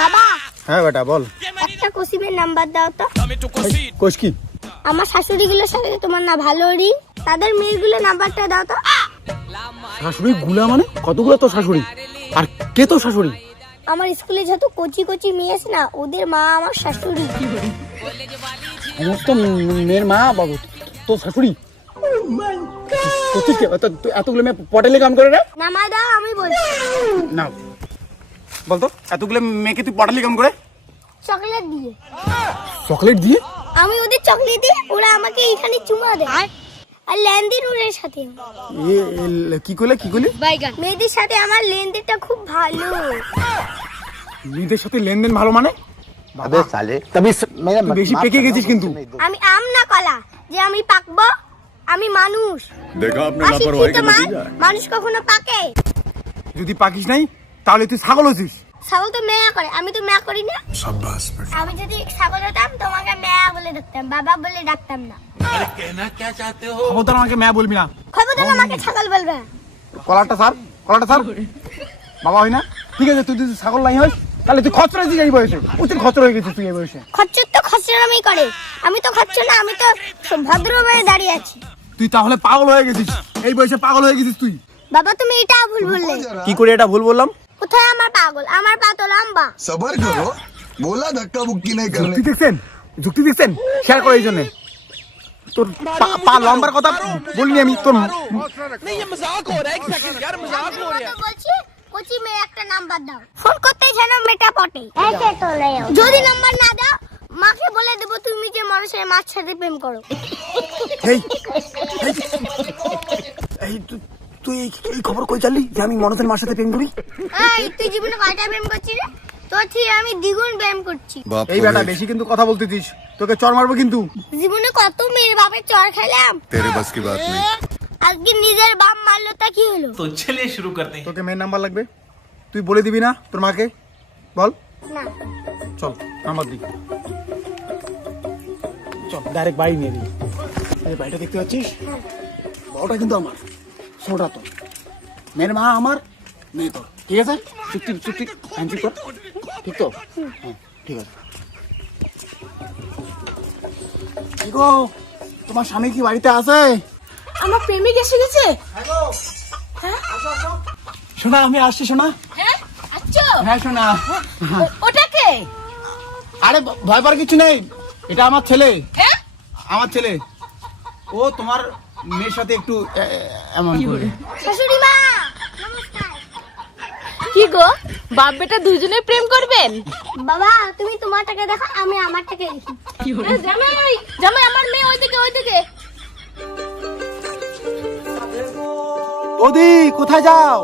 বাবা। হ্যাঁ বেটা বল। একটা কসিমের নাম্বার দাও তো। কোষ কি? আমার শাশুড়িগুলোর সাথে তোমার না ভালো রিং, তাদের মেয়েগুলো নাম্বারটা দাও তো। শাশুড়ি গুলা মানে কতগুলো তোর শাশুড়ি? আর কে তোর শাশুড়ি? আমার স্কুলে যত কচি কচি মেয়ে আছে না, ওদের মা আমার শাশুড়ি। সমস্ত মেয়ের মা বাবু তোর শাশুড়ি? এতগুলো মেয়ে পটেলে কাম করে রে? নামা দাও, আমি বলছি। না বলতো, এতগুলো মেয়েকে তুই পটালি কাম করে? চকলেট দিয়ে। চকলেট দিয়ে? আমি ওদের চকলেট দিই, ওরা আমাকে এখানে চুমা দেয়। আর লেনদেন ওদের সাথে। কি করলি? মেয়েদের সাথে আমার লেনদেনটা খুব ভালো। মেয়েদের সাথে লেনদেন ভালো মানে? अबे साले तभी বেশি পেকে গেছিস কিন্তু। আমি আম না কলা যে আমি পাকবো? আমি মানুষ। देखा आपने অশিক্ষিত लापरवाही का মা, नतीजा है। মানুষ কখনো পাকে? যদি পাকিস নাই তাহলে তুই ছাগল হচ্ছিস। ছাগল তো মেয়া করে, আমি তো মেয়া করি না। আমি যদি ছাগল হতাম তোমাকে মেয়া বলে ডাকতাম, বাবা বলে ডাকতাম না। খবরদার আমাকে মেয়ে বলবি না। খবরদার আমাকে ছাগল বলবে। কলারটা স্যার বাবা হয় না? ঠিক আছে, তুই যদি ছাগল নাই হয় তাহলে তুই খচরা দিস। এই বয়সে উচিত খচরা হয়ে গেছিস তুই এই বয়সে। খচ্চর তো খচ্চরামি করে, আমি তো খচ্চর না, আমি তো ভদ্রভাবে দাঁড়িয়ে আছি। তুই তাহলে পাগল হয়ে গেছিস, এই বয়সে পাগল হয়ে গেছিস তুই। বাবা তুমি এটা ভুল বললে। কি করে এটা ভুল বললাম? কোথায় আমার পাগল? আমার পা তো লম্বা। सबर करो, बोला धक्का मुक्की नहीं करने। যুক্তি দেখছেন শেয়ার করে এই জন্য। তোর পা লম্বার কথা বলিনি আমি তোর। বলছি কোচি মেয়ে একটা নাম্বার দাও, ফোন করতে যেন মেটা পটে। যদি নাম্বার না দাও মাকে বলে দেবো তুমি যে মানুষের মাছ সাথে প্রেম করো। এই তুই এই খবর কই জানলি যে আমি মনতের মার সাথে প্রেম করি? এই তুই জীবনে কয়টা প্রেম করছিস রে? তোর থেকে আমি দ্বিগুণ প্রেম করছি। এই বেটা বেশি কিন্তু কথা বলতেছিস, তোকে চড় মারবো কিন্তু। জীবনে কত মেয়ের বাপের চড় খেলাম, तेरे बस की बात नहीं। আজকে নিজের বাপ মারলো তা কি হলো? तो चलिए शुरू करते हैं। তোকে মেয়ের নাম্বার লাগবে, তুই বলে দিবি না তোর মাকে? বল না চল নাম্বার দি, চল ডাইরেক্ট বাড়ি নিয়ে দিই। এই বাড়িটা দেখতে পাচ্ছিস, বড়টা কিন্তু আমার, ছোটা তোর। মেয়ের মা আমার, মেয়ে তোর। ঠিক আছে, চুক্তি হ্যান্ডশেক কর। ঠিক তো? হ্যাঁ ঠিক আছে। কি গো, তোমার স্বামী কি বাড়িতে আছে? আমার প্রেমিক এসে গেছে। শোনা আমি আসছি শোনা। হ্যাঁ আচ্ছা, হ্যাঁ শোনা। ওটাকে আরে ভয় পাওয়ার কিছু নেই, এটা আমার ছেলে। হ্যাঁ আমার ছেলে, ও তোমার মেয়ের সাথে একটু এমন করে। শাশুড়ি মা নমস্কার। কি গো, বাপ বেটা দুইজনে প্রেম করবেন? বাবা তুমি তোমারটাকে দেখো, আমি আমারটাকে দেখি। এ, জামাই জামাই আমার মেয়ে ওইদিকে। ওদি কোথায় যাও?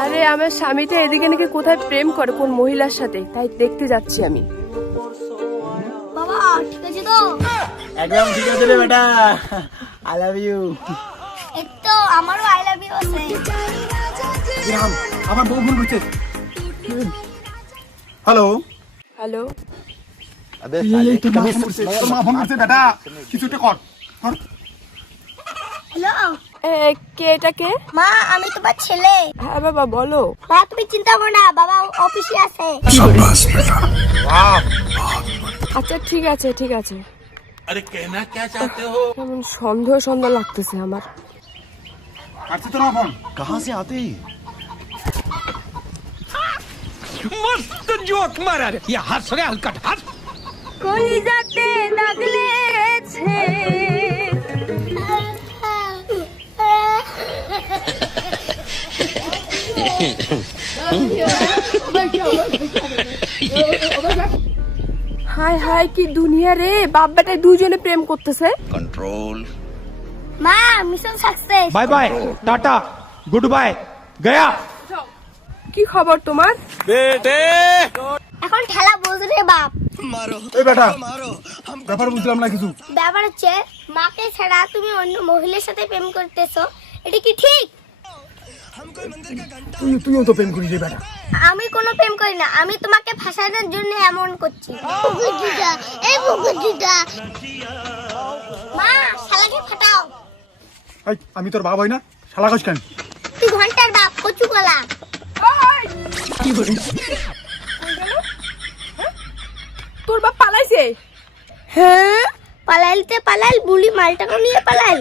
আরে আমার স্বামীটা এদিকে নাকি কোথায় প্রেম করে কোন মহিলার সাথে, তাই দেখতে যাচ্ছি আমি। বাবা ঠিক আছে তো? একদম ঠিক আছে রে বেটা, আই লাভ ইউ। এই তো আমারও আই লাভ ইউ আছে। আমার বউ ফোন করছে। হ্যালো হ্যালো, अबे साले তোর মা ফোন করছে বেটা, কিছু একটা কর। হ্যালো কে এটা কে? মা, আমি তোমার ছেলে। হ্যাঁ বাবা বলো। মা তুমি চিন্তা করো না, বাবা অফিসে আছে। আচ্ছা ঠিক আছে। अरे कहना क्या चाहते हो? কেমন সন্দেহ লাগতেছে আমার। আচ্ছা তোর ফোন कहाँ से आते ही मस्त जोक मारा रे, ये हंस रे हलकट हंस। কলিজাতে দাগ লেগেছে। হায় হায় কি দুনিয়া রে, বাপ বেটায় দুইজনে প্রেম করতেছে। कंट्रोल। মা mission success. Bye bye tata goodbye गया। কি খবর তোমার? बेटे এখন ঠেলা বোঝ রে বাপ। এই বেটা ব্যাপার বুঝলাম না কিছু। ব্যাপার হচ্ছে মাকে ছাড়া তুমি অন্য মহিলার সাথে প্রেম করতেছো, এটা কি ঠিক? তুইও তো প্রেম করিস রে বেটা। আমি কোনো প্রেম করি না, আমি তোমাকে ফাঁসানোর জন্য এমন করছি। মা শালাকে ফাটাও। এই, আমি তোর বাবা হই না, শালা কাজ কেন? তুই ঘন্টার বাপ কচু কলা। কি বলিস? তোর বাপ পালাইছে? হ্যাঁ পালাইতে পালাইল, বুলি মালটাকে নিয়ে পালাইল।